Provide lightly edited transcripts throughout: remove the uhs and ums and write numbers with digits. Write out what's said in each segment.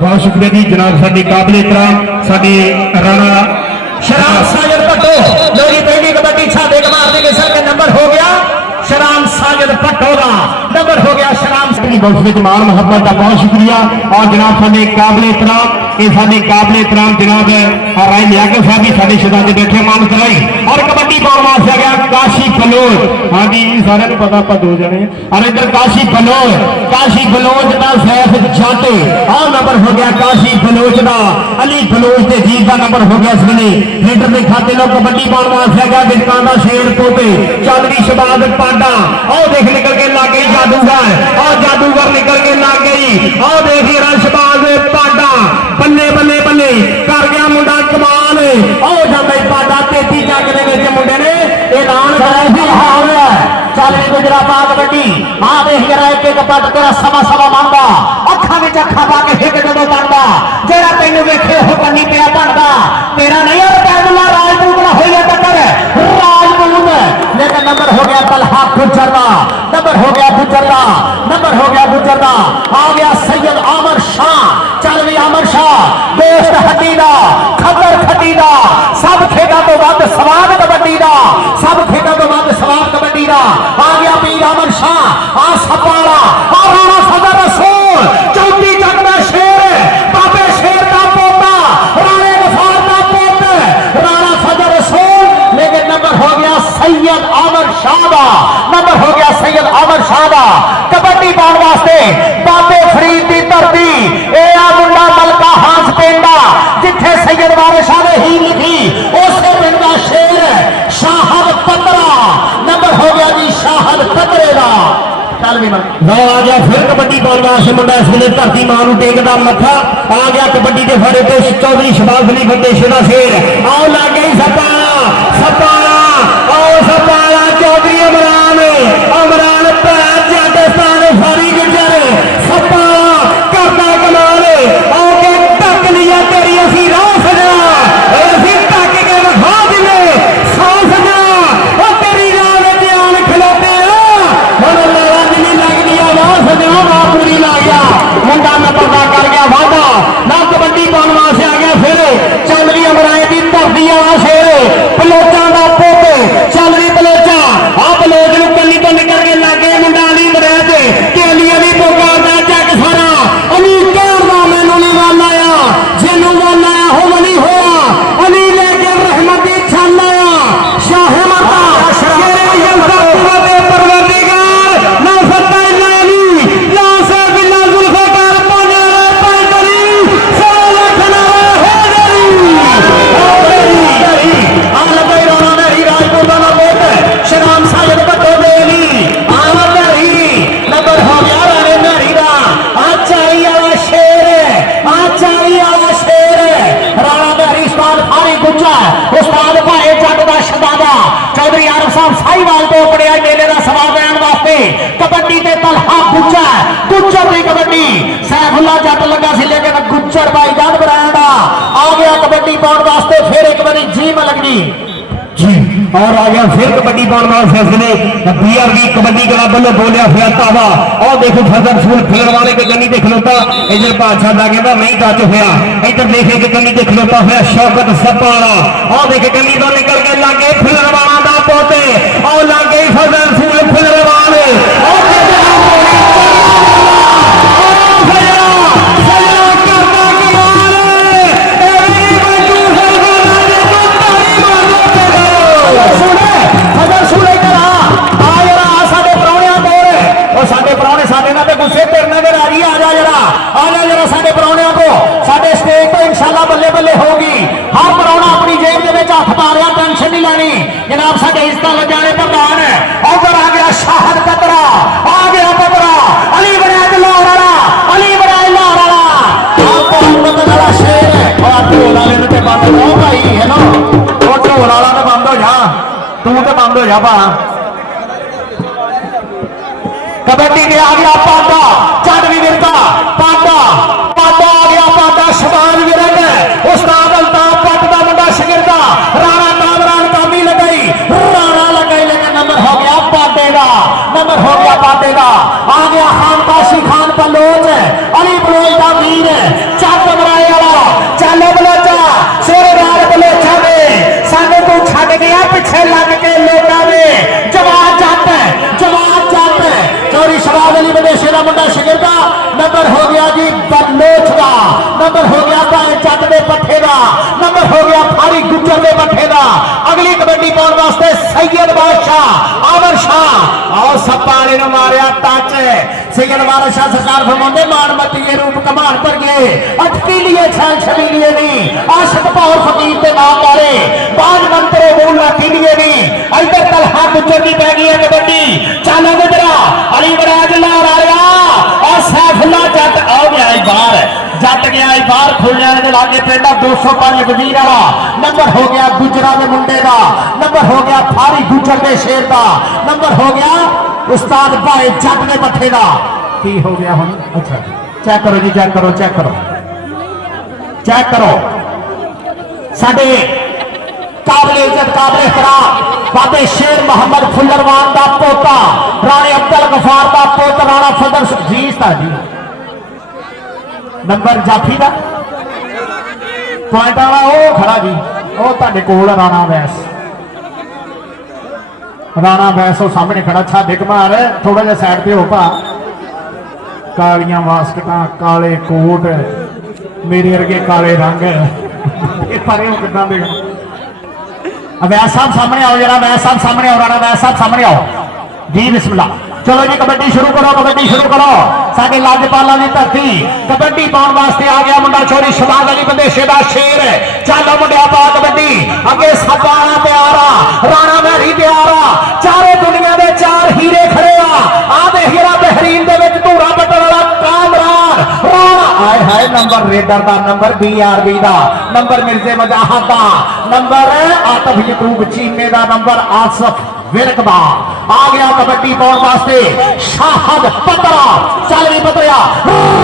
बहुत शुक्रिया जी जनाब साडी काबिल एहतराम साडे राणा शराब साजिद भट्टो लोरी पहली कबड्डी छाते मारने के सर नंबर हो गया शराब साजिद भट्टो का नंबर हो गया शराब बहुत मान मोहब्बत का बहुत शुक्रिया और जनाब साडे काबिल एहतराम ये साडे काबिल एहतराम जनाब राय लियाकत साहब भी साडे शहजादे बैठे मान कराई और कबड्डी पाउण वास्ते आ गया काशी बलोच। हाँ जी सारे को पता आप दो जने और इधर काशी बलोच का सैफ जट और नंबर हो गया काशी बलोच का अली बलोच के जीत का नंबर हो गया इस वे लीडर के खाते लो कबड्डी पाउण वास्ते आ गया बिरकां दा शेर पोते चौधरी शहबाज पाडा और देख निकल के लग गई जादूगर निकल के लग गई और देखिए शहबाज पाडा बल्ले बल्ले बल्ले कर गया मुंडा कमाल और जाता पाडा 33 जग के मुंडे ने ऐलान कराया चल गुजरा पा कबड्डी हाँ देख रहा है कि पट तेरा सवा सवा बनता अखा में अखा पा के हिट जो बनता जेरा तेन वेखे हो कनी पिया बनता तेरा नहीं और पैदला राजपूत ना हो जाता कर राजपूत लेकिन नंबर हो गया तलहा गुजर का नंबर हो गया गुजर का नंबर हो गया गुजर का आ गया सैयद आमर शाह चल भी आमर शाह दोस्त हड्डी का खबर खड्डी का सब खेडा तो वध स्वाद कबड्डी का सब खेडा तो वध स्वाद कबड्डी का आ गया पीर अमर शाह आ सपाड़ा और राणा सदर रसूल चौथी जग का शेर बाबे शेर का पोता राणे गफार का पोत राणा सदर रसूल लेकिन नंबर हो गया सैयद अमर शाह का नंबर हो गया सैयद अमर शाह का कबड्डी पाउण वास्ते बाबे फरीद की धरती ए आ मुंडा मलका हांस पेंडा जिथे सैयद वारिस शाह ने ही लिखी उस पिंड का शेर शाहद पतरा नंबर हो गया जी शाहद पतरे का चल भी लो आ गया फिर कबड्डी पाउण वास्ते मुंडा इस वे धरती मां नूं टेकदा मत्था आ गया कबड्डी के फाड़े तो चौधरी शहबाज अली फतेह दा शेर आओ लग गई सपाड़ा चौधरी अमरान पैर जाटस्तान फारी गुजर सपाड़ा करता कमाल आके ढक लिया तेरी असी राह सजना असी ढक के विखा दिले सौ सजना और तेरी राह में आन खिलोते हम लाला जी लग गया वाह सजना वाह पूरी ला गया मुंडा में पता कर गया वादा ना कबड्डी पाउण वास्ते आ गया फिर चौधरी अमराए की धरती वाला शेर बलोचा का पुत चौधरी बलोचा आ बलोच नूं कली तो निकल के लग गए मुंडा अली मरैद ते अली पुकारदा जग सारा अली कहदा मैनूं नहीं वल आया जिन्हों वल आया हो अली होया अली लेके रहमत दी छल आया शाह माता शेरे यंदा कुवते परवरदिगार ला सत्ता इल्ला अली ला साब इल्ला जुल्फकार पाने पैदरी सवा लाख नारा हैदरी आ लगे रोना ने राजपूत दा पुत शराम साजिद भट्टो दे अली आमद रही नंबर हो गया राणे मेरी दा आचाई वाला शेर राणा मेरी उस्ताद फारी गुज्जा उस्ताद भाए जट दा शहजादा चौधरी आरफ साहब साहिवाल तो पड़िया मेले का सवाल देने वास्ते कबड्डी ते तलहा गुज्जर की कबड्डी सैफुल्ला जट लगा सी लेकिन गुज्जर भाई जान बनाया आ गया कबड्डी पाउण वास्ते फिर एक बारी जीम लगनी जी और आ गया फिर कबड्डी पाउण वास्ते फैसले बीआरबी कबड्डी क्लब वालों बोलिया फिर तावा और देखो फजल स्कूल फिर वाले के गन्नी देख लोता इधर बादशाह दा कहता नहीं टच होया इधर देखे कि गन्नी देख लोता फिर शौकत सपाड़ा और देखे गन्नी तो निकल के लागे फिर रवाना दा पोते और लागे फजल स्कूल फिर रवाने गुस्से तेरे नजर आ रही है आजा जरा साडे परौणियां को साडे स्टेज तो इंशाल्लाह बल्ले बल्ले होगी हर परौणा अपनी जेब के विच हथ पा रहा टेंशन नहीं लेनी जनाब साडे इज्जत लजाने प्रधान है उधर आ गया शाहद पतरा आ गया पतरा अली बनाए लाहौर वाला आपको वाला शेर है और ढोल वाले ने बंद हो भाई है ना वो ढोल वाला तो बंद हो जा तू तो बंद हो जा भा कबड्डी में आ गया पाटा चढ़वी विरका पाटा आ गया पाटा शबाज विरक उस्ताद अल्ताफ पट का मुंडा शगिरदा राणा कामरान कामी लगाई लेकिन नंबर हो गया पाटे का आ गया खान काशी खान बलोच अली बलोच का वीर नंबर हो गया भाई जट के पट्ठे का, नंबर हो गया फारी गुजर के पट्ठे का। अगली कबड्डी पाने वास्ते सैयद बादशाह आवर शाह और सप्पा ने मारिया टच। सैयद बादशाह सरकार फरमाते मानमती ये रूप कमान पर गए अटकी लिए छल छवि लिए नहीं आशिक पौर फकीर के नाम मारे बाज मंत्रो मूल लाठी लिए नहीं। इधर तलहा गुजर की पै गई है कबड्डी। चलो गुजरा अली बराज ला रहा और सैफुल्ला जट आ गया बाहर, जट गया बाहर खुलने के लागे पिंड 205 वजीर वाला। नंबर हो गया गुजरा के मुंडे का, नंबर हो गया फारी गुजर के शेर का, नंबर हो गया उस्ताद भाई जट के पट्ठे का। की हो गया हम अच्छा चेक करो जी, चेक करो, चेक करो, चेक करो। साडे काबिल इज्जत काबिल एहतराम बाबे शेर मोहम्मद फुल्लरवान का पोता राणे अब्दुल गफार का पोता राणा फजल जी जी नंबर जाफी का पॉइंट वाला वो खड़ा जी, वो ਤੁਹਾਡੇ ਕੋਲ ਰਾਣਾ ਵੈਸ, ਰਾਣਾ ਵੈਸ ਉਹ ਸਾਹਮਣੇ ਖੜਾ। ਛਾਦੇ ਘਮਾਰ ਥੋੜਾ ਜਿਹਾ ਸਾਈਡ ਤੇ ਹੋ ਭਾ, ਕਾਲੀਆਂ ਵਾਸਕਟਾਂ ਕਾਲੇ ਕੋਟ ਮੇਰੇ ਵਰਗੇ ਕਾਲੇ ਰੰਗ ਇਹ ਪਰੇ ਹੋ ਕਿੱਦਾਂ ਦੇ। अवैस साहब सामने आओ जरा, अवैस साहब सामने आओ, राणा अवैस साहब सामने आओ जी, बिस्मिल्लाह। चलो जी कबड्डी शुरू करो, कबड्डी शुरू करो। साडे लाजपाला की धरती कबड्डी पाने वास्ते आ गया मुंडा छोरी शबाज अली बंदेशे दा शेर। चलो मुंडिया पा कबड्डी अगे सपाना तैयार आ, राणा महरी तैयार आ, चारों दुनिया के चार हीरे खड़े आ दे हीरा बहरीन दे विच धूरा बटन वाला कामरान राणा आए हाय नंबर रेडर का, नंबर BRB का, नंबर मिर्जे मजाहत का, नंबर आतफ यकूब चीमे का, नंबर आसफ विरकबा आ गया कबड्डी पाने वास्ते शाहद पतरा। चल भी पतरिया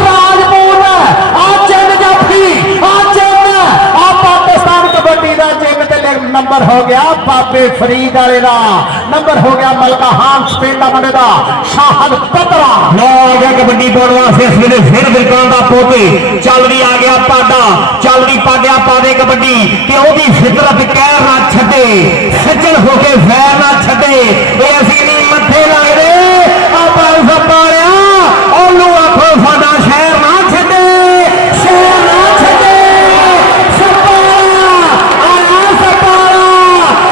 राजपूत आ चिन्ह जाफी आ चिन्ह आ पाकिस्तान कबड्डी का चिन्ह ते नंबर हो गया बाबे फरीद वाले का, नंबर हो गया मलका हांस पिंड मुंडे का शाहद पतरा। लो आ गया कबड्डी पाने वास्ते इस वेले फिर विरकां दा पोते। चल भी आ गया पाडा, चल भी पाडिया पावे कबड्डी कि ओदी फितरत कहर ना छड्डे, सज्जन होके वैर ना छड्डे। ए असीं नहीं मथे लगदे आपा सपारिया ओनू आखो साडा शहर ना छड्डे, शहर ना छड्डे। सपारा आया सपारा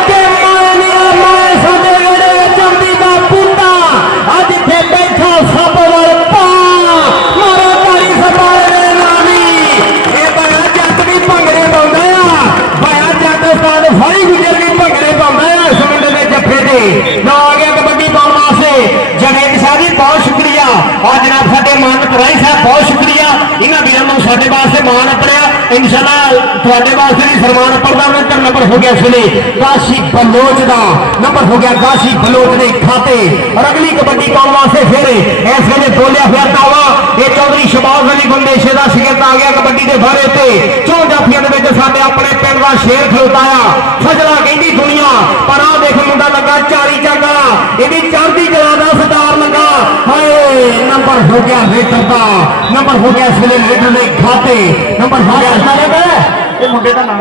के मानिया मैं साडे वेड़े चंदी दा पुंडा अज इत्थे बैठा सब वाल पा मारो तारी सपारे नामी। ए भाया जट भी भंगड़े पाउंदा आ, भाया जट उस्ताद फारी गुजर भी भंगड़े पाउंदा आ इस मुंडे दे जफे दे। ना आ गया कबड्डी पाउण वास्ते जवेद शाह जी, बहुत शुक्रिया। और जनाब साडे मान तराई साहब बहुत शुक्रिया, इन्हां वीरां नूं साडे वास्ते मान अपड़िया। इंशाअल्लाह तुहाडे वास्ते भी सन्मान पड़दा मिंट नंबर हो गया इसलिए गाशी बलोच का, नंबर हो गया गाशी बलोच के खाते। और अगली कबड्डी पाउण वास्ते फिर इस वेले बोलिया फिर दावा ये चौधरी शबाज अली बंदेशे का शिकस्त आ गया कबड्डी के बारे ते। चौं जाफियां दे विच साडे अपने पिंड दा शेर खलोता आ। फजला कहंदी दुनिया पर आ देख मुंडा लगा चारी चागा इहदी चढ़दी जला दा सरदार लगा। हाय नंबर हो गया रेडर का, नंबर हो गया इस वेले रेडर के खाते, नंबर हो गया ये मुंडे का नाम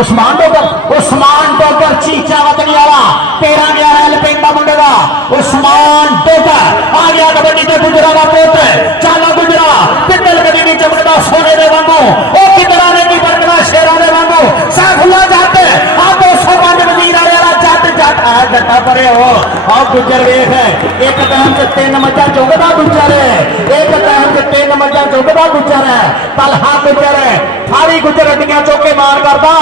उस्मान डोगर, उस्मान डोगर चीचा वतनी वाला 13-11 पिंडा मुंडे का उस्मान डोगर आ गया कबड्डी ते गुजरा का पुत। चलो गुजरा पिंडल कदी नहीं चमकदा सोने दे वांगू ओ किधरा ने की बरकदा शेरां दे वांगू सैफुल्ला जट आ 205 वजीर वाला जट जट आ जट्टा परे हो आ गुजर वेख एक टाइम से 3 मज्जा चुगदा गुजर है, एक टाइम से 3 मज्जा चुगदा गुजर है। तलहा गुजर है फारी गुजर अड्डियां चौके मार करदा,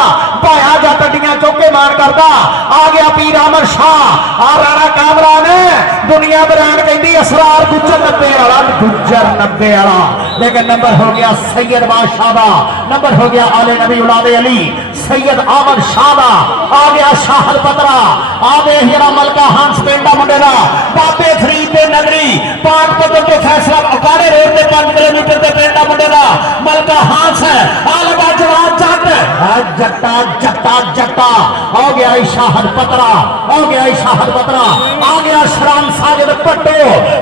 भाया जट अड्डियां चौके मार करदा। आ गया पीर अमर शाह आ राणा कामरान दुनिया बरान कहती असरार गुजर 90 वाला, गुजर 90 वाला। लेकिन नंबर हो गया सैयद बादशाह का, नंबर हो गया आले नबी औलादे अली सैयद आमद शाह का। आ गया शाहद पतरा आ गए हीरा मलका हंस पिंडा मुंडे का बाबे फरीद दे नगरी पाक पत्थर तो फैसला अकारे रोड से 5 किलोमीटर के पिंडा मुंडे का मलका हंस आ लगा जवान जट जट्टा जट्टा जट्टा। आ गया शाहद पतरा, आ गया शाहद पतरा, आ गया शराम साजिद पट्टो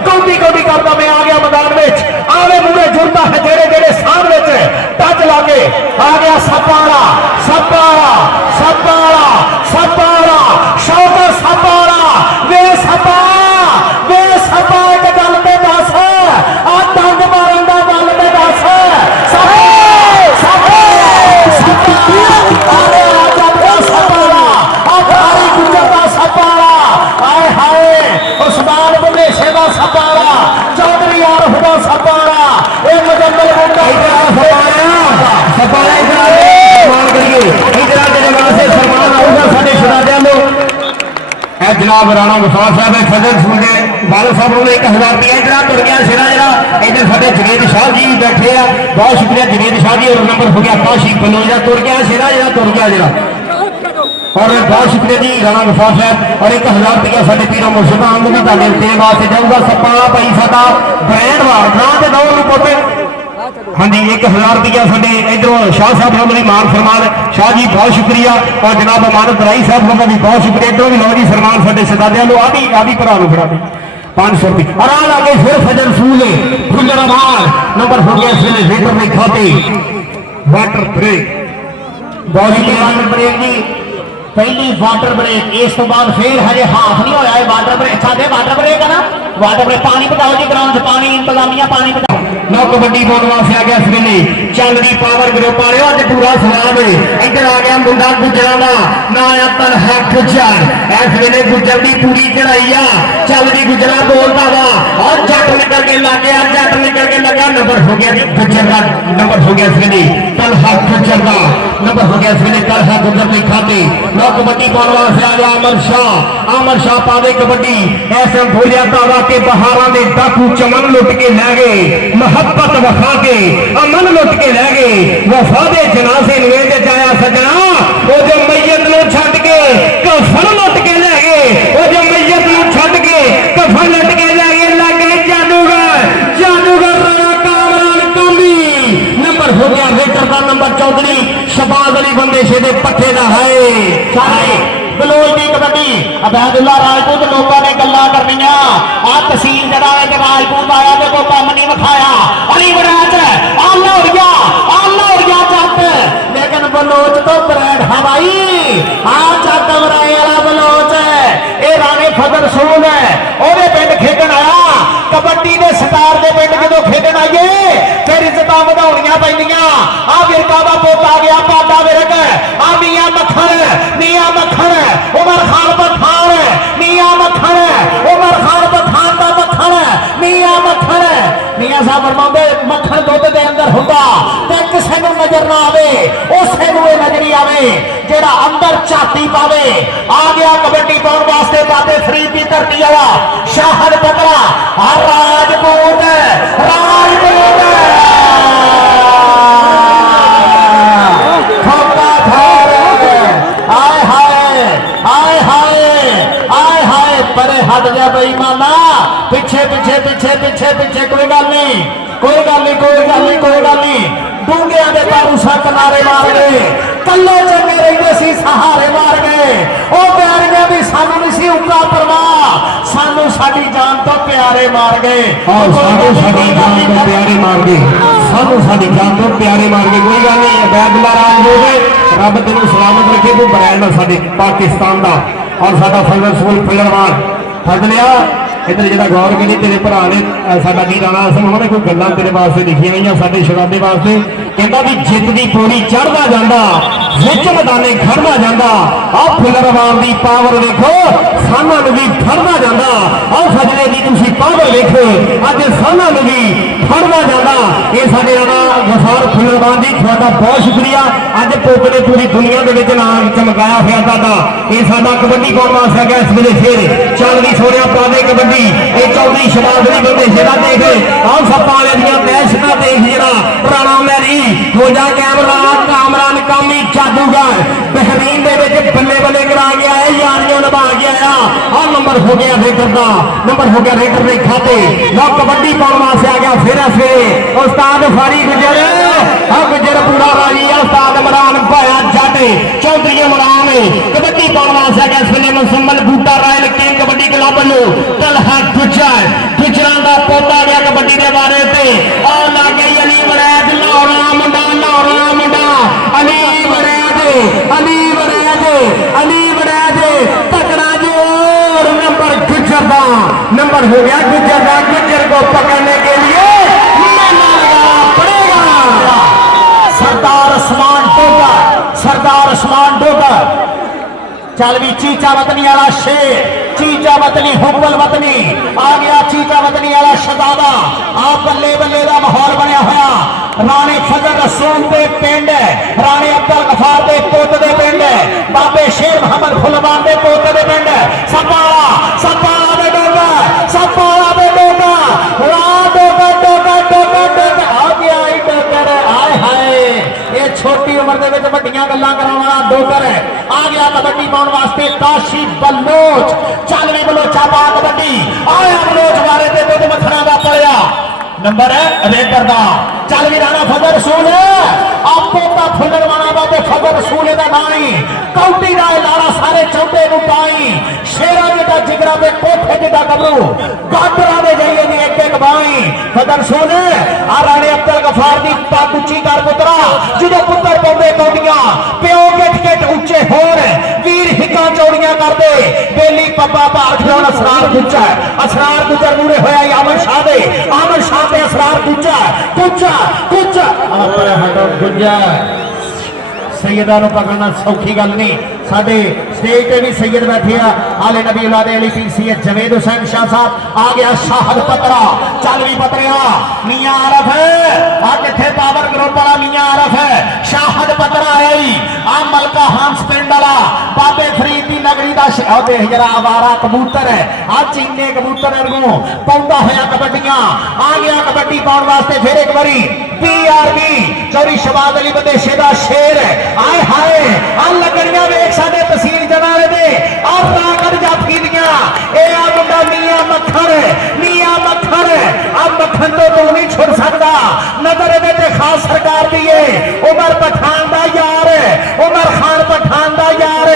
कौडी कौडी करता मैं आ गया मैदान में आवे मूरे जुड़ता है जेड़े जेड़े सामने टच लागे। आ गया सपारा सपारा सपारा सपारा शौक सपारा वे सपा एक गल पे दस आ दंग मारन दा गल पे दस सपारा ये मुजम्मल मुंडा सपारा इधर समान करिए इधर तेरे वास्ते समान आऊगा साडे शहजादियां नु ए जनाब राणा गुफार साहब फजल सुनके बाल साहब ने 1000 रुपया इधर तुर गया सिरा जरा इधर साडे जवेद शाह जी बैठे हैं बहुत शुक्रिया जवेद शाह जी और नंबर हो गया काशी बनोजा तुर गया सिरा जरा तुर गया जरा और बहुत शुक्रिया जी राणा गुफार साहब और 1000 रुपया साडे पीरो मुर्शिद आम भी ताले तेरे वास्ते जाऊगा सपारा भाई साडा ब्रांड वा ना ते दो पोते हाँ जी 1000 रुपया साडे इधरों शाह साहब हमने मान फरमान शाह जी बहुत शुक्रिया और जनाब अमानत राई साहब का भी बहुत शुक्रिया इधरों भी लो जी सलमान साडे शहजादियां आदि भरा नु फड़ा 500 रुपये और आ लागे फिर फजल सूले फुल्लर अमान नंबर हो गया इसलिए वेटर में खाते वाटर ब्रेक पहली वाटर ब्रेक जी पहली वाटर ब्रेक इस तो बाद फिर हजे हाफ नहीं होया वाटर ब्रेक साडे वाटर ब्रेक है ना वाटर ब्रेक पानी पटाओ जी ग्राउंड पानी इंतजामिया पानी पटाओ नौ कबड्डी पाने वास्ते आ गया इस वेले चंद दी पावर ग्रुप वाले अज पूरा सलाम है इधर आ गया मुंडा गुजरा का ना आया तनहा गुजर इस वेले गुजर की पूरी चढ़ाई आ चल दी गुजरा बोलता वा और जट निकल के लग गया जट निकल के लगा नंबर हो गया गुजर का नंबर हो गया इस वेले तनहा गुजर का नंबर हो गया इस वेले तनहा गुजर के खाते नौ कबड्डी पाने वास्ते आ गया अमर शाह पावे कबड्डी ऐसा भोलिया दावा के बहारा में डाकू चमन लुट के लै गए मोहब्बत वफा के अमन लुट के लै गए वफा दे जनाजे नुए जाया सजना वो जो मैयत नु छड्ड के कफन लुट के लै गए वो जो मैयत नु छड्ड के कफन लुट के लै गए लगे जादूगर राणा कामरान कामी नंबर हो गया वेटर का नंबर चौधरी शबाज अली बंदे शेदे पट्टे दा है बलोच की कबड्डी अबैदुल्ला राजपूत लोगों ने गल्लां करनियां आ तहसील जड़ा है कि राजपूत आया तो कोई काम नहीं विखाया अली बराज आल्ला जट लेकिन बलोच तो ब्रांड हवाई आ चक बराए वाला बलोच ये राणे फजल सूल है ओदे पिंड खेडण आया कबड्डी दे स्टार दे पिंड जदों खेडण आइए फिर इज्जतां वधाउणियां पैंदियां आ विरका दा पोता आ गया पाडा विरक आ मियां मक्खन उमर खान पठान मियां मक्खन उमर खान पठान दा मक्खन मियां मक्खन मियां साहब फरमाउंदे मक्खन दुध दे अंदर हुंदा ते किसे नूं नजर ना आवे उसे नूं नजरी आवे जेड़ा अंदर झाती पावे आ गया कबड्डी पाउण वास्ते बाबे फरीद दी धरती वाला शाहद पतरा राजपूत परे हट जा बेईमाना पीछे कोई गल नहीं डूंगिया के तारूसा किनारे मार गए कल्ले चंगे रहिंदे सी सहारे मार गए ओ प्यारियां भी सानू नहीं सी उनका परवाह सानू साडी जान तो प्यारे मार गए सानू साडी जान तो प्यारे मार गए कोई गल नहीं अबैदुल्ला राज हो गए रब तेनू सलामत रखे तू ब्रांड साडे पाकिस्तान दा और साडा फजल सूल फिलरमान फजलिया इधर जो गौर करी तेरे भरा ने साडा दी राणा हसन उन्होंने कोई गल्लां तेरे वास्ते लिखियां हुई साडे शहजादे वास्ते कहता भी जित दी पौड़ी चढ़दा जांदा विच मैदाने खड़दा जांदा आ फिलरमान दी पावर देखो साना नूं भी फड़दा जांदा आ फजले दी तुसीं पावर देखो अज साना नूं भी फड़दा जांदा ये साडे राणा गफार फिलरमान जी तुहाडा बहुत शुक्रिया अज पुप ने पूरी दुनिया दे विच नाम चमकाया होया दादा ये साडा कबड्डी पाउण वास्ते आ गया इस वेले फिर चल दी सोहणिया पा दे कबड्डी ये चौधरी शबाज अली बंदे शेरा देख आओ सप्पा वाले दियां मैचना देख जरा पुराना मैरी हो जा कैमरा कामरान कामी जादूगर बेहरीन दे विच बल्ले बल्ले करा गया है यारियों निभा गया आ नंबर हो गया रेटर का नंबर हो गया रेटर दे खाते लो कबड्डी पाउण वास्ते आ गया फिर ऐसे उस्ताद फारी गुजर गुजर पूरा राजी उस्ताद इमरान भाया जट चौधरी इमरान कबड्डी पाउण वास्ते आ गया इस वेले मुसम्मल बूटा रायल के कबड्डी क्लब नो तलहा गुजरा का पोता गया कबड्डी के बारे से और लागे अली वरैद लाहौरा मुंडा अली वरैद तकड़ा जोर नंबर गुजर का नंबर हो गया गुजर को पकड़ने के लिए पड़ेगा सरदार उस्मान डोगर चल भी चीचा वतनी वाला शेर चीचा चीचा वतनी हुब्बल वतनी आ गया चीचा वतनी वाला शहजादा आ बल्ले बल्ले का माहौल बनया होया राणे फजल रसूल के पिंड राणे अब्दुल गफार के पुत के पिंड बाबे शेर मोहम्मद फुलमान के पुत के पिंड सपाला सपाला दे डोगा सपाला दे डोगा रा डोगा डोगा डोगा डोगा आ गया ई डोगर आए हाय ये छोटी उम्र दे विच वड्डियां गल्लां कराउण वाला डोगर है आ गया कबड्डी पाउण वास्ते काशी बलोच चल भी बलोचा पा कबड्डी आया बलोच वाले ते दुध मखना दा पड़िया नंबर है रेडर दा चल भी राणा फजल रसूल आपो दा फुल्लर वाला बाबे फजल रसूल दा नाई कौटी दा लाड़ा सारे चौथे नु पाई शेरा जेटा जिगरा पे कोठे जेटा गबरू गाडरा दे जाइए दी एक एक बाई फजल रसूल आ राणे अब्दुल गफार दी पग उच्ची कर पुत्रा जिदे पुत्र पाउंदे कौडियां प्यो गिट गिट उच्चे होर वीर हिक्का चौड़ियां करदे बेली पप्पा भार खिलाउण असरार गुजर मूरे होया आमन शाह दे असरार गुज्जा अपने हटो गुज्जा सैयदा नु पकड़ना सौखी गल नहीं साडे स्टेज पे भी सैयद बैठे आले नबी औलाद अली पीर सैयद जवेद हुसैन शाह साहब आ गया शाहद पतरा चल भी पतरिया मियां आरफ आ किथे पावर ग्रुप वाला मियां आरफ है शाहद पतरा है आ मलका हंस पिंड वाला बाबे फरीद दी नगरी दा देख जरा आवारा कबूतर है आ चीने कबूतर अरगों पाउंदा होया कबड्डियां आ गया कबड्डी पाउण वास्ते फिर एक बारी पीआरबी चौरी शबाद अली बदेशे दा शेर आए हाय आ लगड़ियां वेख साडे तहसील जनाले दे और ताकत जाफी दियां ए आ मुंडा मियां मक्खन आ मक्खन तो नहीं छुड़ सकदा नजर दे ते खास सरकार दी है उमर पठान दा यार उमर खान पठान दा यार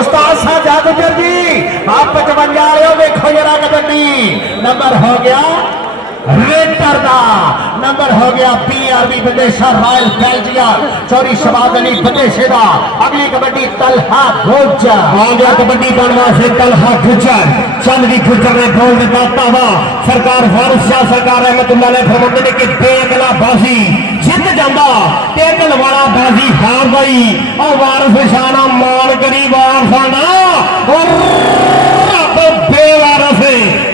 उस्ताद सा जादूगर जी आप 55 वाले देखो जरा कबड्डी नंबर हो गया रेटर दा नंबर हो गया पीआरबी बदेशा रॉयल बेल्जियम चौरी शबाद अली बदेशे दा अगली कबड्डी तलहा गुज्जर आ गया कबड्डी बनवा से तलहा गुज्जर चंद भी गुज्जर ने बोल दिता तावा सरकार वारिस शाह सरकार रहमतुल्लाह ने फरमाते ने कि बेगला बाजी जित जांदा टेकल वाला बाजी हार गई और वारिस शाह ना मान करी वारसाना और रब बेवारस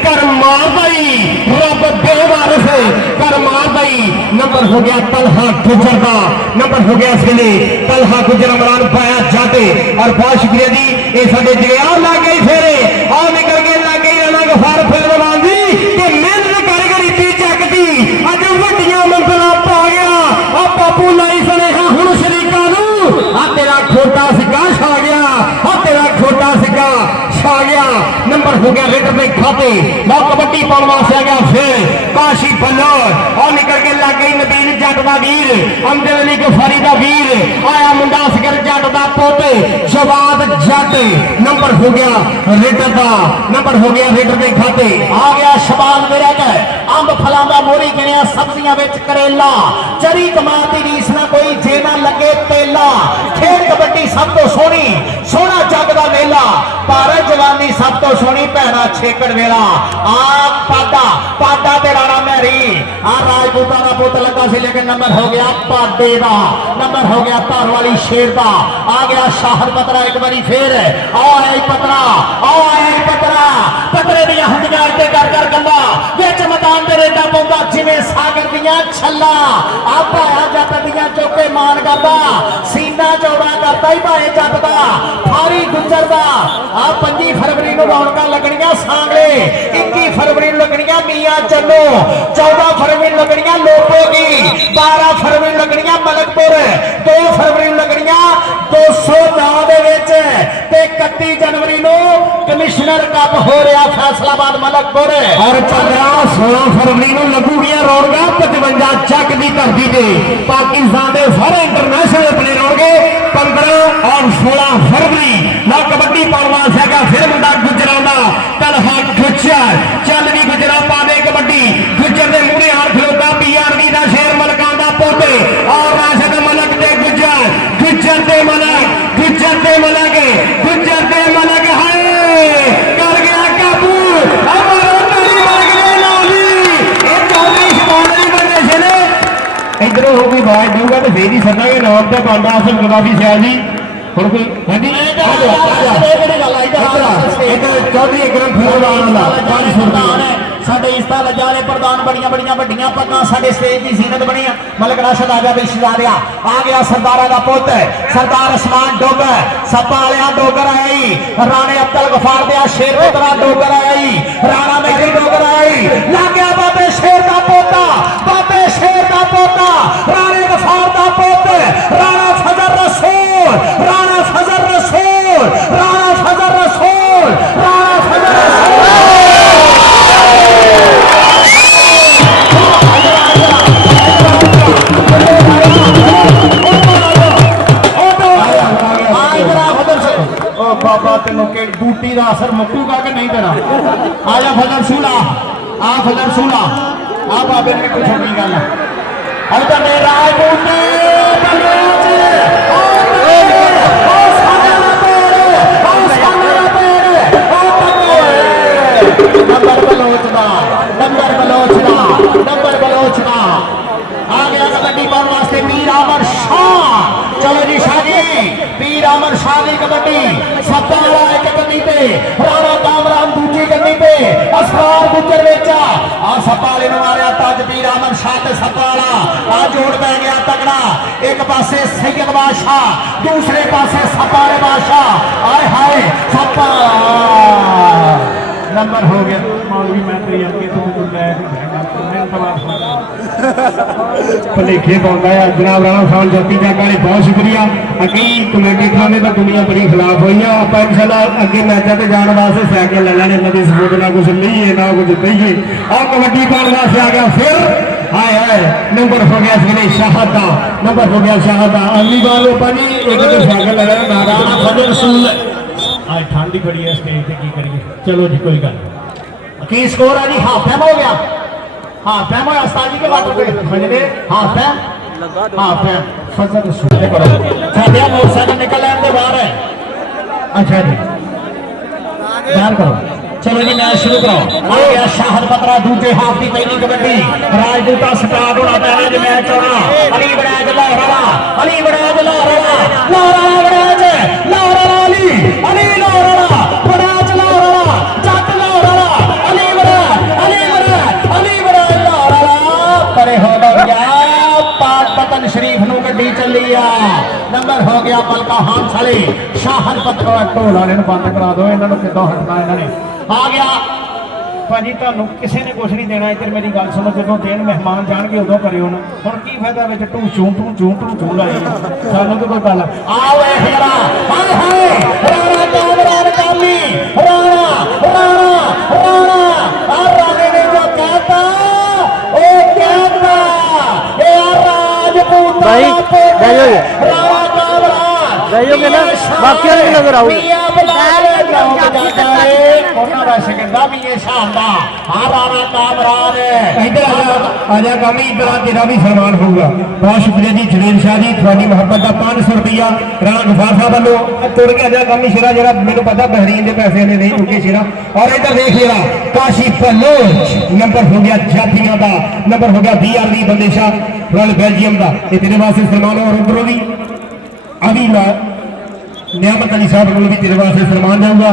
कर मार गई रब बेवारस कर मार गई नंबर हो गया तलहा गुज्जर का नंबर हो गया इसके तलहा गुज्जर इमरान पाया जाते और बहुत शुक्रिया जी ये साडे जगह लग गई फेरे और निकल के लग गई राणा गफार फिल्म जी कि मेहनत कर गई ती चकती अज वड्डियां मंजिलां पा गया और बापू लाई सुनेहा हुण शरीकां नूं आ तेरा खोटा सिक्का छा गया और तेरा खोटा सिक्का छा गया नंबर हो गया रेडर में खाते लो कबड्डी पाउण वास्ते आ गया फिर काशी बल्लोर और निकल के लग गई नबील जट दा वीर अमजद अली गफारी दा वीर आया मुंडा असगर जट दा पुत जवाद जट नंबर हो गया रेडर दा नंबर हो गया रेडर में खाते आ गया शबाल मेरा है अंब फलां दा मोरी गिणिया सब्जियां विच करेला चरी कमां दी रीस ना कोई जे ना लगे तेला खेल कबड्डी सब तो सोहना जग दा मेला पर जवानी सब तो सोहनी भैणा छेकड़ वेला आ पाडा ते राणा मैरी आ राजपूतां दा पुत लगा सी लेकिन नंबर हो गया पाडे दा नंबर हो गया धार वाली शेर दा आ गया शाहद पतरा एक बारी फिर पतरे दियां हुंदियां अड्डे कर गल्ला विच मैदान दे रेडा पाउंदा जिवें सागर दियां छल्ला आ भाया जट दियां चौके मान करदा सीना चौड़ा करदा ही भाए जट दा फारी गुज्जर दा आ 25 फरवरी नूं रौनकां लगणीਆਂ सांगले 21 फरवरी नूं लगणीਆਂ मियां चन्नो 14 फरवरी नूं लगणीਆਂ लोपोगी 12 फरवरी नूं लगणीਆਂ मलकपुर 2 फरवरी नूं लगणीਆਂ 209 दे विच ते 31 जनवरी नूं कमिश्नर कप हो रहा फैसलाबाद मलकपुर और 16 फरवरी नूं लगूगियां रौनकां 55 चक की धरती ते पाकिस्तान के सारे इंटरनेशनल प्लेयर होंगे 15 और 16 फरवरी ना कबड्डी पाउण वास्ते फिर मुंडा गुजरां दा तलहा गुज्जर चल भी गुजरा पावे कबड्डी गुज्जर दे मूहरे हार खलोता पीआरबी दा शेर मलकां दा पुत और राशिद मलक ते गुज्जर ते मलक हाय कर गया काबू इधरों हो गई बात दूंगा तो फिर ही सदा नाम तो पांडा असल गुलाबी सियाल जी ਹੁਣ ਕੋਈ ਹਾਂਜੀ ਚੌਧਰੀ ਇਕਰਮ ਫਿਰੋਜ਼ਵਾਲ ਦਾ 500 ਰੁਪਏ ਸਾਡੇ ਇਸ ਤਰ੍ਹਾਂ ਲਜਾਰੇ ਪ੍ਰਧਾਨ ਬੜੀਆਂ ਬੜੀਆਂ ਵੱਡੀਆਂ ਪੱਗਾਂ ਸਾਡੇ ਸਟੇਜ ਦੀ ਜ਼ੀਨਤ ਬਣੀਆਂ ਮਲਕ ਰਾਸ਼ਦ ਆ ਗਿਆ ਬਿਸ਼ਜ਼ਾਰਿਆ ਆ ਗਿਆ ਸਰਦਾਰਾਂ ਦਾ ਪੁੱਤ ਸਰਦਾਰ ਅਸਮਾਨ ਡੋਗਰ ਸੱਪਾ ਵਾਲਿਆ ਡੋਗਰ ਆਈ ਰਾਣੇ ਅਬਦੁਲ ਗਫਾਰ ਦੇ ਸ਼ੇਰ ਪੁੱਤਰਾ ਡੋਗਰ ਆਈ ਰਾਣਾ ਮੇਰੀ ਡੋਗਰ ਆਈ ਲੱਗਿਆ ਬਾਬੇ ਸ਼ੇਰ ਦਾ ਪੋਤਾ ਬਾਬੇ ਸ਼ੇਰ ਦਾ ਪੋਤਾ ਰਾਣੇ ਗਫਾਰ ਦਾ ਪੁੱਤ ਰਾਣਾ ਫਜ਼ਲ ਰਸੂਲ ਰਾਣਾ ਫਜ਼ਲ ਰਸੂਲ ਰਾਣਾ ਫਜ਼ਲ ਰਸੂਲ ਰਾਣਾ ਫਜ਼ਲ ਰਸੂਲ बाबा तेन के बूटी का असर मुक्कूगा कि नहीं तेरा आ जा फजल सूला आ फजल सूला आ बाबे ने कुछ नहीं गल नंबर बलोचना नंबर बलोचना नंबर बलोचना आ गया कबड्डी पाने वास्ते मीर अमर शाह चलो जी शाह जी पीर अमर शाह की कबड्डी सत्ता वाला एक गड्डी पे राणा कामरान दूजी गड्डी पे असरार गुजर वेचा आ सत्ता वाले ने मारिया तज पीर अमर शाह ते सत्ता वाला आ जोड़ पै गया तगड़ा एक पासे सैयद बादशाह दूसरे पासे सत्ता वाले बादशाह आए हाय सत्ता नंबर हो गया मौलवी मैं तेरी अगे तू भलेखे पाता है जनाब राणा खान ज्योति जागा ने बहुत शुक्रिया अगे कमेटी खाने का दुनिया बड़ी खिलाफ हुई है आप इंशाल्लाह अगे मैचों से जाने वास्ते सैकल ले लेने नदी सबूत ना कुछ लीए ना कुछ दईए और कबड्डी पाने वास्ते आ गया फिर हाय हाय नंबर हो गया इसलिए शाहद का नंबर हो गया शाहद का अगली बार पानी एक तो सैकल ले लेना राणा फजल रसूल आज ठंड ही बड़ी है स्टेज पे की करिए चलो जी कोई गल की स्कोर है जी हाफ टाइम हो गया हाफ टाइम होया उस्ताद जी के बात पे समझने हाफ टाइम हाफ टाइम फजल रसूल करो साथिया मोटरसाइकिल निकल लेने दे बाहर है अच्छा जी बाहर करो चलो जी मैच शुरू करो आ गया शाहद पत्रा दूसरे हाफ की पहली कबड्डी राजदूता स्टार्ट होना पहला जो मैच होना अली बड़ाज लाहौरा अली बड़ाज लाहौरा लाहौरा बड़ाज लाहौरा अली अली लाहौरा बड़ाज लाहौरा जट लाहौरा अली बड़ाज अली बड़ाज अली बड़ाज लाहौरा परे हो गया पाक पतन शरीफ नु गड्डी चली आ नंबर हो गया मलका हान साले शाहद पत्रा ढोल वाले नु बंद करा दो इन्हां नु किद्दां हटना इन्हां ने आ गया भाजी ਤੁਹਾਨੂੰ ਕਿਸੇ ਨੇ ਕੁਝ ਨਹੀਂ ਦੇਣਾ ਇੱਧਰ ਮੇਰੀ ਗੱਲ ਸੁਣੋ ਜਦੋਂ ਦੇਣ ਮਹਿਮਾਨ ਜਾਣਗੇ ਉਦੋਂ ਕਰਿਓ ਨਾ ਹੁਣ ਕੀ ਫਾਇਦਾ ਵਿੱਚ ਟੂ ਚੂੰ ਲਾਈ ਸਾਨੂੰ ਤਾਂ ਕੋਈ ਗੱਲ ਆਓ ਇਹ ਜਰਾ ਹਾਏ ਹਾਏ ਰਾਣਾ ਕਾਮਰਾਨ ਕਾਮੀ ਰਾਣਾ ਆ ਰਾਣੇ ਨੇ ਜੋ ਕਹਤਾ ਉਹ ਕਹਤਾ ਇਹ ਰਾਜਪੂਤ भाई जाइए ਰਾਣਾ ਕਾਮਰਾਨ जाइए ना बाकी नहीं नजर आओ ਉਹਨਾਂ ਦਾ ਸ਼ਗਿਰਦਾ ਵੀ ਇਹ ਸ਼ਾਨਦਾਰ ਆ ਰਾਣਾ ਕਾਮਰਾਨ ਇੱਧਰ ਆ ਜਾ ਕਾਮੀ ਇੱਧਰ ਆ ਤੇਰਾ ਵੀ ਸਨਮਾਨ ਹੋਊਗਾ ਬਹੁਤ ਸ਼ੁਕਰੀਆ ਜੀ ਜਲੀਲ ਸ਼ਾਹ ਜੀ ਤੁਹਾਡੀ ਮੁਹੱਬਤ ਦਾ 500 ਰੁਪਇਆ ਰਾਣਾ ਗਫਾਰ ਸਾਹਿਬ ਵੱਲੋਂ ਤੁਰ ਕੇ ਆ ਜਾ ਕਾਮੀ ਸ਼ੇਰਾ ਜਿਹੜਾ ਮੈਨੂੰ ਪਤਾ ਬਹਿਰੀਨ ਦੇ ਪੈਸੇ ਨੇ ਨਹੀਂ ਚੁੱਕੇ ਸ਼ੇਰਾ ਔਰ ਇੱਧਰ ਦੇਖ ਜਰਾ ਕਾਸ਼ੀ ਬਲੋਚ ਨੰਬਰ ਹੋ ਗਿਆ ਜਾਫੀਆਂ ਦਾ ਨੰਬਰ ਹੋ ਗਿਆ BRV ਬੰਦੇਸ਼ਾ ਰੋਲ ਬੈਲਜੀਅਮ ਦਾ ਇਹ ਤੇਰੇ ਵਾਸਤੇ ਸਨਮਾਨ ਔਰ ਉਧਰੋਂ ਵੀ ਅਭੀ ਨਿਆਮਤ ਅਲੀ ਸਾਹਿਬ ਕੋਲ ਵੀ ਤੇਰੇ ਵਾਸਤੇ ਸਨਮਾਨ ਜਾਊਗਾ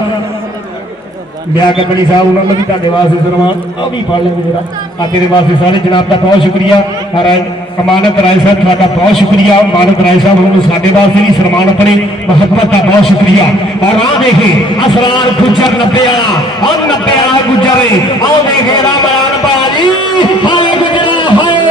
लियाकत अली साहब उन्होंने भी तुहाडे वास्ते सन्मान आ भी पढ़ लेंगे जरा आ तेरे वास्ते सारे जनाब का बहुत शुक्रिया अमानत राय साहब तुहाडा बहुत शुक्रिया अमानत राय साहब उन्होंने साडे वास्ते भी सन्मान अपने मुहब्बत का बहुत शुक्रिया और आ देखे असरार गुजर 90 और 90 गुजर आओ देखे रामायण बाजी हाय गुजरा हाय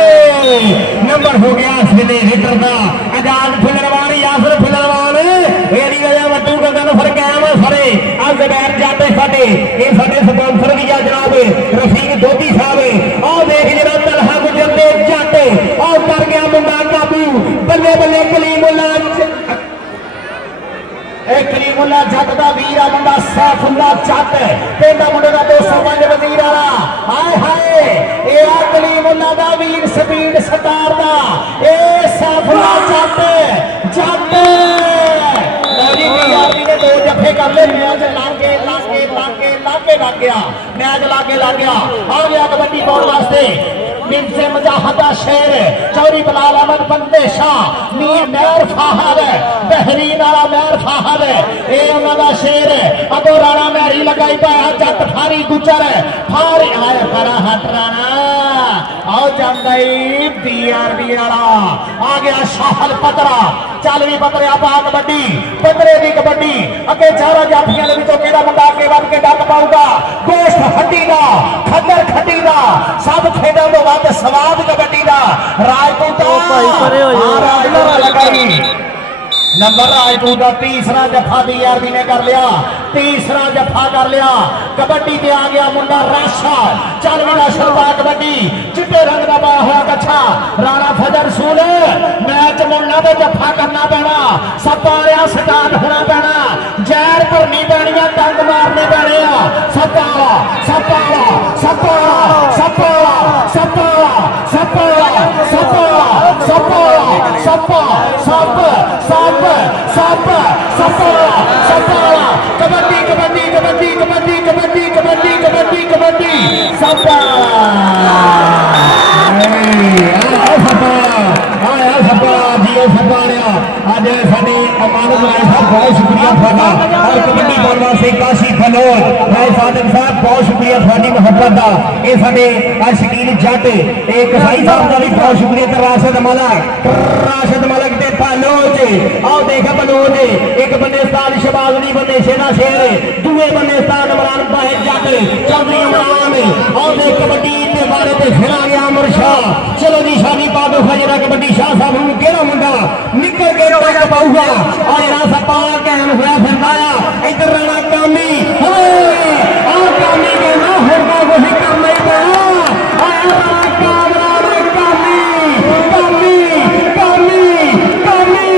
नंबर हो गया इस वेले रेडर का आजाद फिलरवानी यासर फिलरवान एडी वजह वटू गगन फर कायम फरे आ ज़बैर जाते साडे ये साडे स्पॉन्सर भी आ जनाब रफीक दोधी साहब आओ देख जरा तलहा गुजर दे जाते और कर गया मुंडा काबू बल्ले बल्ले कलीमुल्ला कलीमुल्ला जट का वीर आ मुंडा सैफुल्ला जट पिंड मुंडे का 205 वजीर वाला हाय हाय ये आ कलीमुल्ला दा वीर स्पीड स्टार दा ए सैफुल्ला जट जट लगी बीआरपी ने 2 जफे कर ले मैच लागे लग गया मैच लागे लग गया आ गया कबड्डी बॉल वास्ते निम्से मुजाहदा शेर चौरी बिलाल अहमद बंदेशा मीर मेहर फाहद बेहरीन वाला मेहर फाहद ये उन्होंने शेर अगो राणा मेहरी लगाई पाया जट फारी गुजर फारी आए परा हट राणा आओ जांदाई बीआरबी वाला आ गया शाहल पतरा चल भी पतरे आप कबड्डी पतरे की कबड्डी अगे चारों जाफियां ने विचों केड़ा बंदा अगे वध के डक पाऊगा गोश्त हड्डी दा खद्दर खड्डी दा सब खेडों तो वध स्वाद कबड्डी दा राजपूत लगाई नंबर राजपूत का तीसरा जफा बीआरबी ने कर लिया तीसरा जफा कर लिया कबड्डी पे आ गया मुंडा राशा चल मेरा शरबा कबड्डी चिट्टे रंग का पाया हुआ कच्छा राणा फजर सूल मैच मुड़ना तो जफा करना पैना सपालिया स्टार्ट होना पैना जैर भरनी पैनी टंग मारने पैने सपाला सपाला सपाला सपाला सपाला सपाला सपाला सपाला सपा सप सप सप सपाला सपाला कबड्डी कबड्डी कबड्डी कबड्डी कबड्डी कबड्डी कबड्डी कबड्डी सपा आज साडे अमानत राय साहब बहुत शुक्रिया थोड़ा और कबड्डी पाउण वास्ते काशी फलोर राय साधक साहब बहुत शुक्रिया थोड़ी मुहब्बत का ये साडे शकील जट एक कसाई साहब का भी बहुत शुक्रिया ते राशिद मलक ते फलोज आओ देख फलोज एक बंदे उस्ताद शहबाज नहीं बंदे शेरा शेर दूए बंदे उस्ताद इमरान भाई जट चौधरी इमरान आओ देख कबड्डी के बारे ते फिर आ गया अमर शाह चलो जी शादी पा दो फजरा कबड्डी शाह साहब नूं केड़ा मुंडा निकल के टक पाऊगा और यहां सपा कहन होया फिरदा आ इधर राणा कामी आ कामी के ना होगा वही काम नहीं पा आ राणा कामी कामी कामी कामी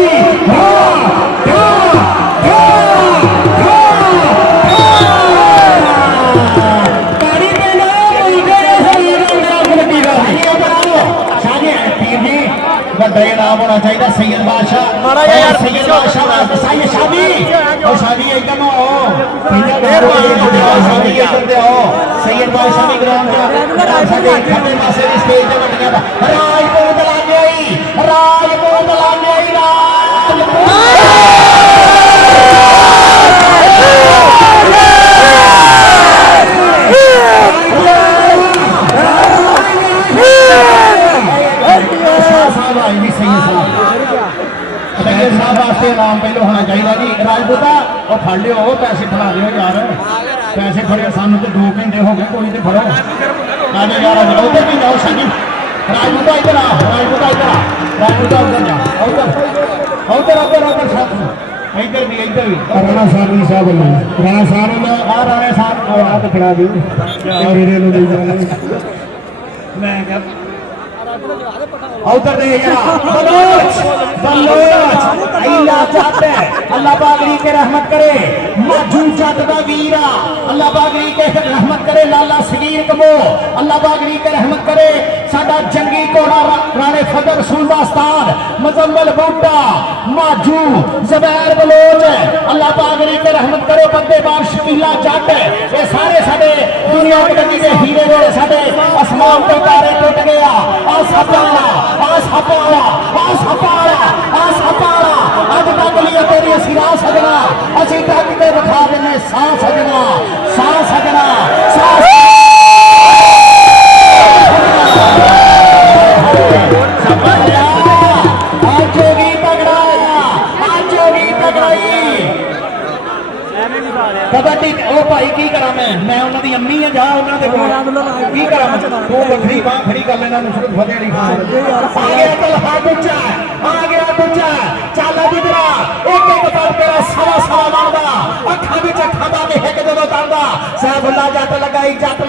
तारी पे ना इधर सही कबड्डी का ਵੱਡਾ ਇਨਾਮ ਹੋਣਾ ਚਾਹੀਦਾ ਸੈयਦ ਬਾਦਸ਼ਾਹ ਮਾੜਾ ਜਿਹਾ ਯਾਰ ਸੈयਦ ਬਾਦਸ਼ਾਹ ਵਾਸਤੇ ਸਾਈ ਸ਼ਾਦੀ ਉਹ ਸ਼ਾਦੀ ਇੱਧਰ ਨੂੰ ਆਓ ਸ਼ਾਦੀ ਇੱਧਰ ਤੇ ਆਓ ਸੈयद ਬਾਦਸ਼ਾਹ ਦੀ ਗਰਾਊਂਡ ਤੇ ਸਾਡੇ ਖੱਬੇ ਪਾਸੇ ਦੀ ਸਟੇਜ ਤੇ ਵੱਡੀਆਂ ਰਾਜਪੂਤ ਲਾਗਿਆਈ ਰਾਜਪੂਤ ਲਾਗਿਆਈ वास्ते नाम पहले होना चाहिए जी राजपूता और फड़ लियो पैसे फड़ा लियो यार पैसे फड़े सानू तो 2 घंटे हो गए कोई तो फड़ो आगे यार उधर भी जाओ सही राजपूता इधर आ राजपूता इधर आ राजपूता उधर जा उधर उधर उधर उधर साथ इधर भी राणा साहब राणा साहब आ तो फड़ा दियो मेरे नु नहीं जाने मैं क्या उधर नहीं जरा बलोच बलोच अल्लाह चाहते अल्लाह पागरी के रहमत करे मजू जट दा वीरा अल्लाह पागरी के रहमत करे लाला सगीर कमो अल्लाह पागरी के रहमत करे साडा जंगी घोड़ा राणे फजर रसूल दा उस्ताद मुजम्मल बूटा माजू ज़ुबैर बलोच अल्लाह पागरी के रहमत करे बंदे बार शकीला जट ये सारे साडे दुनिया कबड्डी दे हीरे जोड़े साडे आसमान ते तारे टूट गया अब तक लिया तेरी सिरा सजना असी तक के दिखा देने सा सजना सा सजना आज होगी तगड़ाई कबड्डी ओ भाई की करा मैं उन्हां दी अम्मी है जा उन्हां दे कोल की करा मैं तू बखरी बांह खड़ी कर लेना नुसरत फतेह अली खान आ गया तलहा गुच्चा आ गया गुच्चा चल जिधरा एक एक बार तेरा सवा मारदा अखां विच अखां दा के हिक जदों करदा साहबुल्ला जट लगाई जट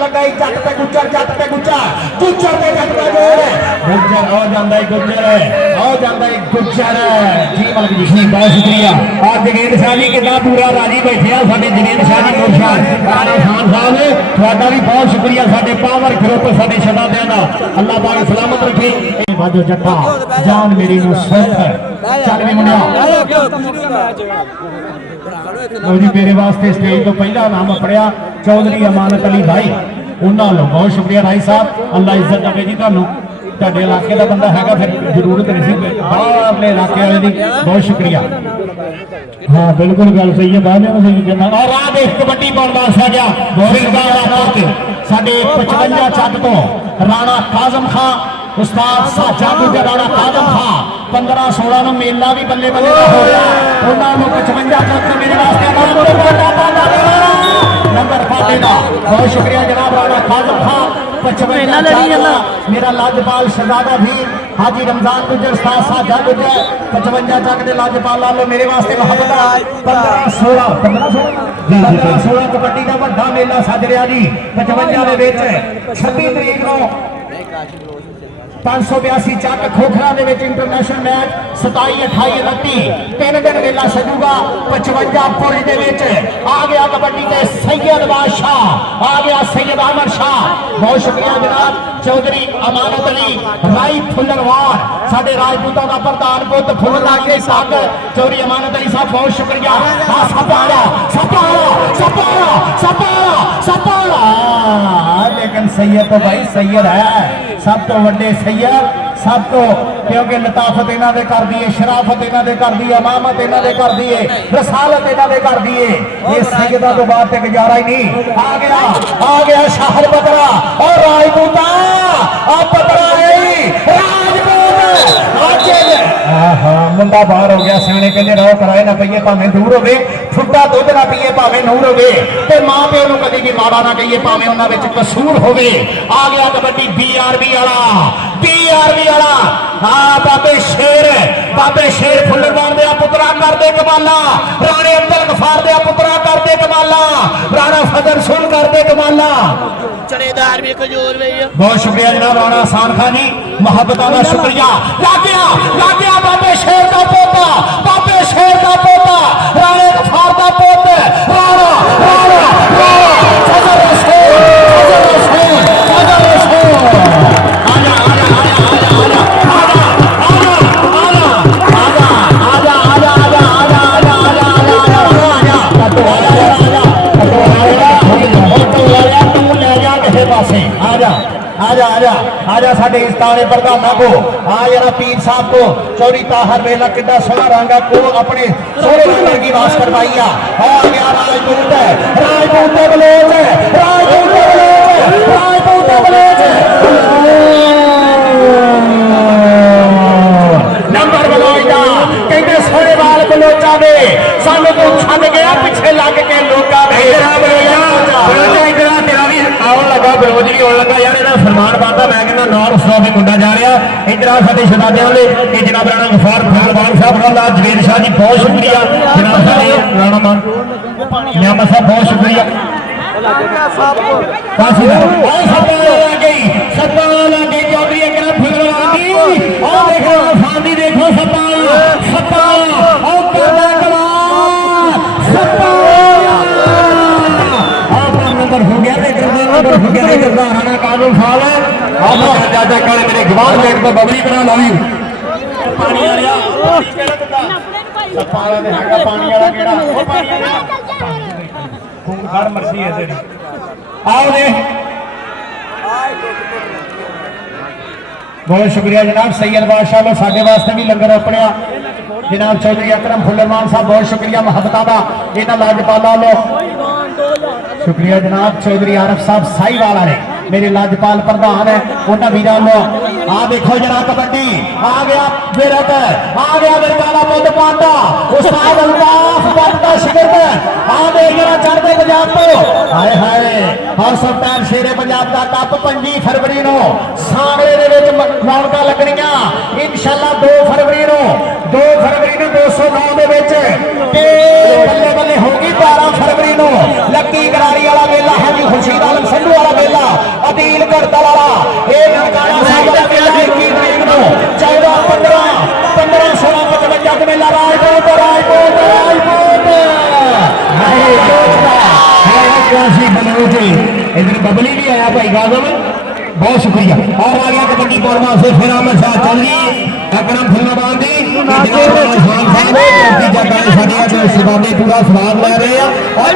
ते गुज्जर ते जट दा जोड़ गुज्जर आ जांदा गुज्जर जी मालिक जी बहुत शुक्रिया आज जगेंद्र शाह जी कितना पूरा राजी बैठे आ साडे जगेंद्र शाह जी मुर्शद राणा खान साहब तुहाडा भी बहुत शुक्रिया साडे पावर ग्रुप साडे शहजादियां दा अल्लाह पाक सलामत रखे वाजो जट्टा जान मेरी नु सुख चल भी मुंडिया लो जी मेरे वास्ते स्टेज तो पहला नाम पढ़िया चौधरी अमानत अली भाई ਉਹਨਾਂ ਨੂੰ ਬਹੁਤ ਸ਼ੁਕਰੀਆ ਰਾਈ ਸਾਹਿਬ, ਅੱਲਾ ਇੱਜ਼ਤ ਦੇਵੇ ਜੀ ਤੁਹਾਨੂੰ। ਤੁਹਾਡੇ ਇਲਾਕੇ ਦਾ ਬੰਦਾ ਹੈਗਾ ਫਿਰ ਜ਼ਰੂਰਤ ਨਹੀਂ ਸੀ ਬਾਹਰਲੇ ਇਲਾਕੇ ਵਾਲੇ ਦੀ। ਬਹੁਤ ਸ਼ੁਕਰੀਆ। ਹਾਂ ਬਿਲਕੁਲ ਗੱਲ ਸਹੀ ਹੈ, ਬਾਹਰ ਨੂੰ ਸਹੀ ਕਹਿੰਦਾ। ਔਰ ਆ ਦੇਖ ਕਬੱਡੀ ਪਾਉਣ ਵਾਸਤੇ ਆ ਗਿਆ ਸਾਡੇ 55 ਚੱਕ ਤੋਂ ਰਾਣਾ ਕਾਜ਼ਮ ਖਾਂ ਉਸਤਾਦ ਸਾਜਾਦ ਰਾਣਾ ਕਾਜ਼ਮ ਖਾਂ 15-16 ਨੂੰ ਮੇਲਾ ਵੀ ਬੱਲੇ ਬੱਲੇ ਦਾ ਹੋ ਰਿਹਾ। ਉਹਨਾਂ ਨੂੰ 55 ਚੱਕ ਮੇਰੇ ਵਾਸਤੇ ਨੰਬਰ ਫਾਟੇ ਦਾ ਬਹੁਤ ਸ਼ੁਕਰੀਆ ਜਨਾਬ ਰਾਣਾ ਕਾਜ਼ਮ ਖਾਂ। 55 मेरा लाजपाल शहजादा भी हाजी रमजान गुजर उस्ताद साजा गुजर 55 ਚੱਕ ਦੇ ਲਾਜਪਾਲ ਲਾਲੋ ਮੇਰੇ ਵਾਸਤੇ ਮੁਹੱਬਤ 15-16 ਕਬੱਡੀ ਦਾ ਵੱਡਾ ਮੇਲਾ ਸੱਜ ਰਿਹਾ ਜੀ 55 ਦੇ ਵਿੱਚ 26 ਤਰੀਕ ਨੂੰ 582 ਚੱਕ ਖੋਖਰਾ ਦੇ ਵਿੱਚ ਇੰਟਰਨੈਸ਼ਨਲ ਮੈਚ 27 28 29 ਤਿੰਨ ਦਿਨ ਮੇਲਾ ਸਜੂਗਾ। 55 ਪੁਰਜ ਦੇ ਵਿੱਚ ਆ ਗਿਆ ਕਬੱਡੀ ਤੇ ਸੈयद ਬਾਦਸ਼ਾਹ ਆ ਗਿਆ ਸੈयद ਅਮਰ ਸ਼ਾਹ। ਬਹੁਤ ਸ਼ੁਕਰੀਆ ਜਨਾਬ ਚੌਧਰੀ ਅਮਾਨਤ ਅਲੀ ਰਾਈ ਫੁੱਲਰਵਾਰ ਸਾਡੇ ਰਾਜਪੂਤਾਂ ਦਾ ਪ੍ਰਧਾਨ ਪੁੱਤ ਫੁੱਲ ਲਾ ਕੇ ਸਾਗ ਚੌਧਰੀ ਅਮਾਨਤ ਅਲੀ ਸਾਹਿਬ ਬਹੁਤ ਸ਼ੁਕਰੀਆ। ਆ ਸਪਾਰਾ ਸਪਾਰਾ ਸਪਾਰਾ ਸਪਾਰਾ ਸਪਾਰਾ ਲੇਕਿਨ ਸੈयद तो भाई सैयद है सब तो ਵੱਡੇ सैयद सब तो क्योंकि लताफत इन्हां दे कर दी है, शराफत इन्हां दे कर दी है, अमामत इन्हां दे कर दी है, रसालत इन्हां दे कर दी है। ये सैयदा तो बात ते गुजारा ही नहीं। आ गया शाहर बकरा और राजपूता आ बकरा मुंडा बाहर हो गया। सियाने कहते रहो कराए ना पईए भावें दूर होवे, ठुड्डा दुध ना पीए भावें नूर होवे, ते मां प्यो नूं कदी भी माड़ा ना कहिए भावें उन्हां विच कसूर होवे। आ गया कबड्डी BRB वाला हाँ बाबे शेर फुल्लरवान दे पुत्रा कर दे कमाला, राणे अब्दुल गफार दे पुत्रा कर दे कमाला, राणा फजल सुन कर दे कमाला। चनेदार भी खजूर भी बहुत शुक्रिया जनाब राणा आसान खान जी, मोहब्बतों का शुक्रिया। लागिया बाबे शेर का पोता राणे गफार का पोत राणा फजल आजा साडे इस्ताने प्रधाना को आ जरा पीर साहब को चौरी ताहर वेला कितना सोना रंगा को अपने सोने रंग की वास करवाई आ गया राजपूत नंबर बलोचा कहते सोने वाल बलोचा दे सानू तो छड़ गया पिछे लग के लोका लगा बरोज भी होने लगा यार इन्हें फरमान पाता मैं कहना नॉर सौ भी मुंडा जा रहा इधर आ साडे शहजादे वाले ये जनाब राणा गफार फुल्लरवान साहब अल्लाह जवेद शाह जी बहुत शुक्रिया जनाब साडे राणा मान नियामा साहब बहुत शुक्रिया। चौधरी अकरम फुल्लरवान जी और देखो फांदी देखो हो गया राणा काजल साहब चाचा काले मेरे गवाह गेट पर बबली बना लाई पानी आ रहा पानी वाला केड़ा खूंखार मर्जी है तेरी आओ दे। बहुत शुक्रिया जनाब सैयद बादशाह लो साडे वास्ते भी लंगर अपनिया जनाब चौधरी अकरम फुल्लरवान साहब बहुत शुक्रिया मोहब्बत का इन्होंने लाजपाला लो शुक्रिया जनाब चौधरी आरफ साहब साई वाला ने मेरे लाजपाल प्रधान है उन्होंने वीर लो आ देखो जरा कबड्डी आ गया विरत आ गया विरकाला पुत पांडा उस्ताद अल्ताफ भट्ट का शिगिर्द आ देख जरा चढ़ते पंजाब तो हाय हाउस ऑफ टाइम शेरे पंजाब का कप 25 फरवरी नो सांगले दे विच रौनकां लगणीਆਂ इंशाअल्लाह 2 फरवरी नो 209 दे विच ते बल्ले बल्ले होगी 12 फरवरी नो लक्की गरारी वाला मेला हाजी खुर्शीद आलम संधू वाला मेला अदील गढ़ता वाला ये ननकाना साहब का मेला 21 तरीक नो 14 15 16 55 का मेला राजपूत इधर बबली भी आया भाई गाजम बहुत शुक्रिया और आ गया कबड्डी पौड़वा से फिर अहमद शाह चौधरी अकरम फुल्लरवान जी पूरा स्वाद ले रहे हैं और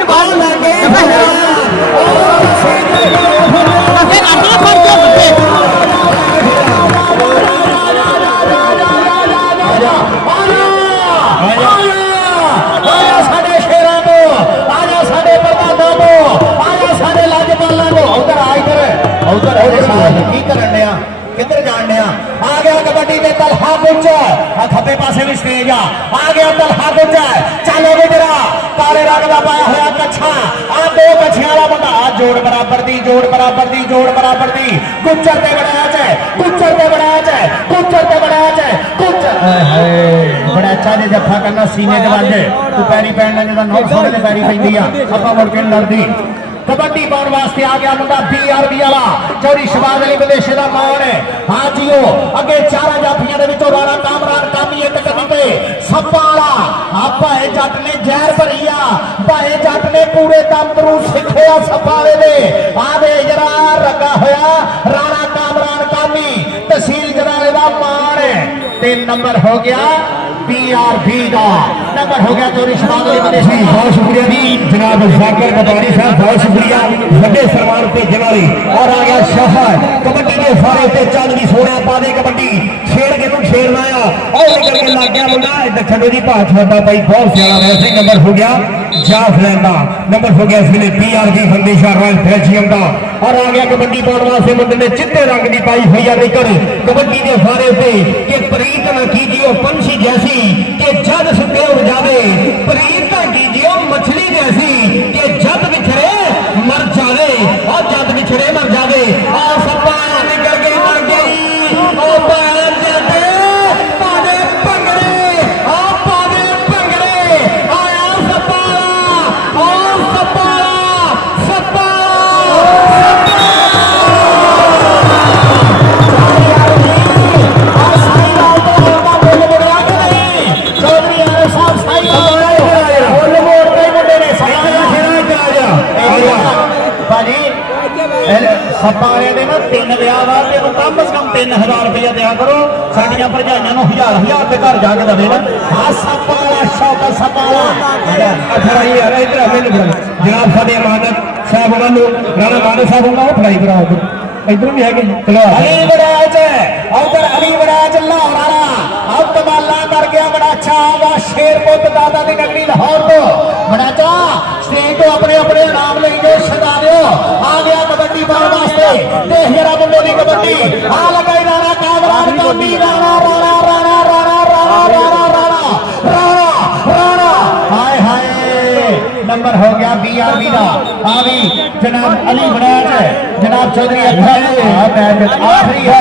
ਆਇਆ ਸਾਡੇ ਸ਼ੇਰਾਂ ਤੋਂ, ਆਇਆ ਸਾਡੇ ਪ੍ਰਧਾਨਾਂ ਤੋਂ, ਆਇਆ ਸਾਡੇ ਲਾਜਪਾਲਾਂ ਤੋਂ। ਉਧਰ ਆ ਉਧਰ ਉਹਦੇ ਸਾਥ ਕੀ ਕਰਨ ਡਿਆ, ਕਿੱਧਰ ਜਾਣ ਡਿਆ? ਆ ਗਿਆ ਕਬੱਡੀ ਦੇ ਤਲਹਾ ਗੁੱਜਾ, ਆ ਖੱਬੇ ਪਾਸੇ ਵੀ ਸਟੇਜ ਆ ਗਿਆ ਤਲਹਾ ਗੁੱਜਾ। ਚੱਲੋ ਗੁਜਰਾ, ਕਾਲੇ ਰੰਗ ਦਾ ਪਾਇਆ ਹੋਇਆ ਕੱਛਾ, ਆ ਦੋ ਕੱਛਿਆਂ ਵਾਲਾ ਮੁੰਡਾ, ਆ ਜੋੜ ਬਰਾਬਰ ਦੀ, ਜੋੜ ਬਰਾਬਰ ਦੀ, ਜੋੜ ਬਰਾਬਰ ਦੀ। ਗੁੱਜਰ ਤੇ ਬਣਾਇਆ ਚ, ਗੁੱਜਰ ਤੇ ਬਣਾਇਆ ਚ, ਗੁੱਜਰ ਤੇ ਬਣਾਇਆ ਚ, ਗੁੱਜਰ। ਹਾਏ ਹਾਏ ਬੜਾ ਅੱਛਾ ਜੇ ਜੱਫਾ ਕਰਨਾ ਸੀਨੇ ਦੇ ਵੱਜ, ਤੂੰ ਪੈਰੀ ਪੈਣ ਨਾਲ ਜਦੋਂ ਨੌ ਸੋਨੇ ਦੇ ਪੈਰੀ ਪੈਂਦੀ ਆ, ਆਪਾਂ ਮੁੜ ਕੇ ਨੀ ਲੜਦੀ। कबड्डी पाने वास्ते आ गया मुंडा BRB वाला चौरी शबाज अली विदेशे का मान है। हाँ जी वो अगे चारा जाफियां दे विचों राणा कामरान कामी एक कदम पे सप्पा वाला आ भाए जट ने जहर भरी आ, भाए जट ने पूरे दम तरू सिखे आ सप्पा वाले आ दे जरा रगा होया राणा कामरान कामी तहसील जनाले का मान है। 3 नंबर हो गया BRB का, नंबर हो गया चौरी शबाज अली विदेशे। बहुत शुक्रिया जी जनाब जाकिर कबाड़ी साहब, बहुत शुक्रिया बड़े सन्मान भेजने वाले। और आ गया शहर कबड्डी के सारे ते चंद भी सोने पा दे कबड्डी छेड़ के तू छेड़ना आ और निकल के लग गया मुंडा दखन दी भात छोटा भाई बहुत सियाना वैसे। नंबर हो गया जाफलैंड का, नंबर हो गया इसलिए BRB हंदेशा रॉयल बेल्जियम का। और आ गया कबड्डी पाने वास्ते मुंडे ने चिट्टे रंग की पाई हुई है लेकर कबड्डी के सारे पे कि प्रीत न कीजिए पंछी जैसी कि जद सुते उड़ जावे, प्रीत न कीजिए मछली जैसी कि जद बिछड़े मर जावे, और जद बिछड़े मर जावे। और सप्पा निकल के मर गई और बैल जाते पादे भंगड़े, और पादे भंगड़े आया सप्पा और सप्पा सप्पा सपारे दे ना 3 विआह वा ते कम से कम 3000 रुपया दिया करो। साडियां भरजाइयां नूं 1000 ते घर जाके दवे ना। आ सपारा शौक सपारा 18000 इधर मैंने जनाब साडे अमानत साहब वालों राणा मानक साहब होगा वो फ्लाई कराओ इधर भी है कि चलो अली बड़ाज उधर अली बड़ाज लाहौर वाला अब कमाला कर गया बड़ा अच्छा आवा शेरपुत दादा दी नगरी लाहौर तो बड़ा अच्छा स्टेज तो अपने अपने नाम ले जो सजा दियो। आ गया कबड्डी पाने वास्ते देख जरा मुंडे दी कबड्डी आ लगाई राणा कामरान कामी राणा राणा राणा राणा राणा राणा राणा राणा राणा हाय हाय नंबर हो गया BRB का। आ भी जनाब अली बड़ाज जनाब चौधरी अख्तर आखिरी है।